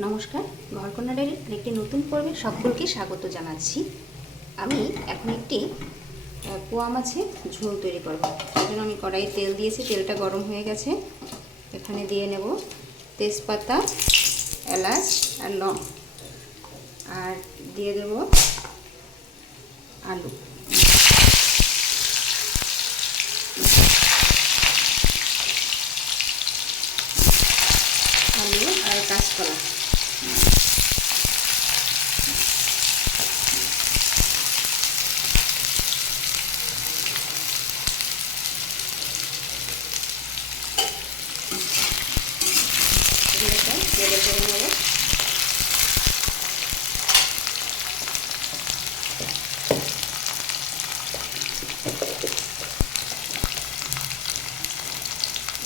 নমস্কার ঘরকন্যা ডায়েরির আরেকটি নতুন পর্বে সকলকে স্বাগত জানাচ্ছি। আমি এখন একটি পোয়া মাছের ঝোল তৈরি করব। তার জন্য আমি কড়াই তেল দিয়েছি, তেলটা গরম হয়ে গেছে। এখানে দিয়ে নেব তেজপাতা, এলাচ আর লং। আর দিয়ে দেব আলু। আলু আর কাঁচকলা। তেলে করে নেব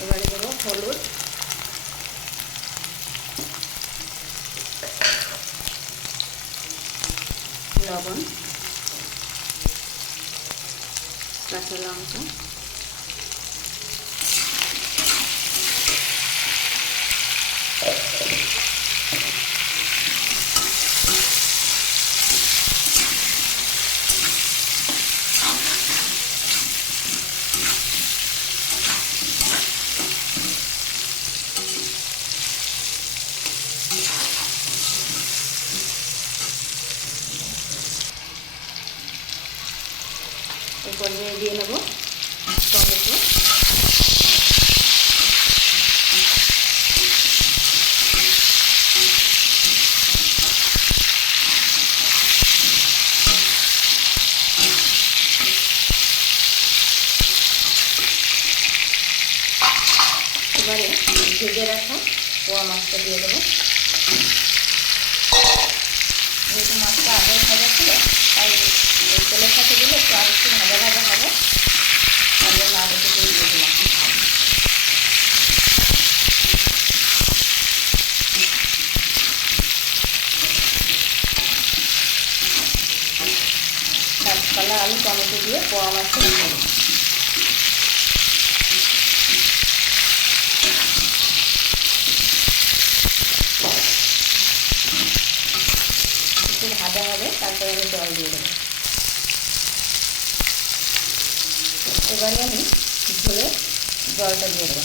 এবারে দেবো হলুদ। লবণ কাঁচা লঙ্কা। পর্যায়ে দিয়ে নেব। টমেটো এবারে ভেজে রাখা পোয়া মাছটা দিয়ে দেবো। যেহেতু মাছটা আগে ভাজা ছিল, তাই তেলের সাথে দিলে একটু আর একটু ভাজা ভাজা হবে তার জন্য আগে থেকেই দিয়ে দিলাম কাঁচকলা আলু টমেটো দিয়ে পোয়া মাছটা দেবো একটু ভাজা হবে, তারপরে আমি জল দিয়ে দেবো। এবারে আমি ঝোলে জলটা দিয়ে দেবো।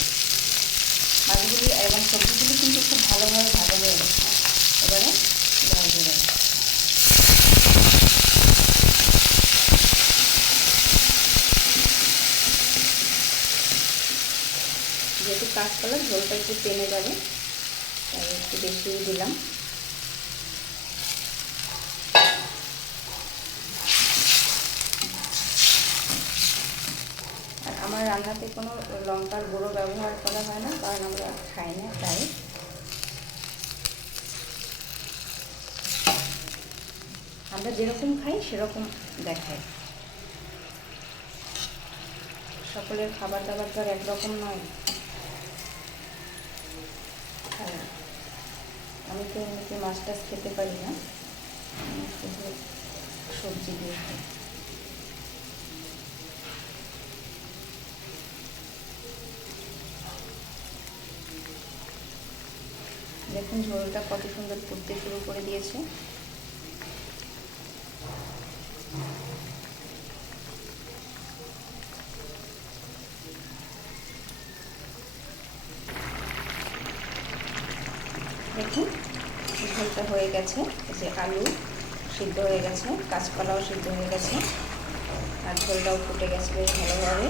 মাছগুলি এবং সবজিগুলি কিন্তু খুব ভালোভাবে ভাজা হয়ে গেছে। এবারে জল দিয়ে দেবো যেহেতু কাঁচকলা ঝোলটা একটু টেনে যাবে। তাই একটু বেশি দিলাম। আর আমার রান্নাতে কোনো লঙ্কার গুঁড়ো ব্যবহার করা হয় না, কারণ আমরা খাই না তাই। আমরা যেরকম খাই, সেরকম দেখাই। সকলের খাবার দাবার তো আর একরকম নয় আর আমি তো এমনিতে মাছ টাছ খেতে পারি না। শুধু সবজি দিয়ে দেখুন ঝোলটা কত সুন্দর ফুটতে শুরু করে দিয়েছে দেখুন ঝোলটা হয়ে গেছে যে আলু সিদ্ধ হয়ে গেছে, কাঁচকলাও সিদ্ধ হয়ে গেছে, আর ঝোলটাও ফুটে গেছে বেশ ভালোভাবে।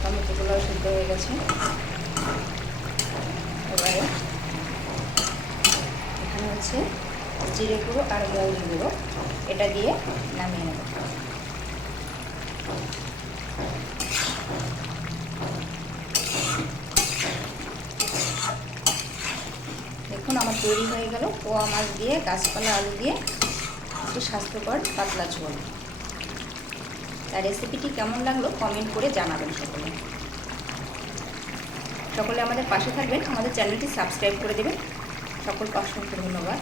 টমেটোগুলোও সিদ্ধ হয়ে গেছে। এবারে এখানে হচ্ছে জিরে গুঁড়ো আর মৌরি গুঁড়ো, এটা দিয়ে নামিয়ে নেব। দেখুন আমার তৈরি হয়ে গেল। পোয়া মাছ দিয়ে, গাছপালা, আলু দিয়ে একটু স্বাস্থ্যকর পাতলা ঝোল। তার রেসিপিটি কেমন লাগল কমেন্ট করে জানাবেন সকলে। সকলে আমাদের পাশে থাকবেন। আমাদের চ্যানেলটি সাবস্ক্রাইব করে দেবেন। সকল অসংখ্য ধন্যবাদ।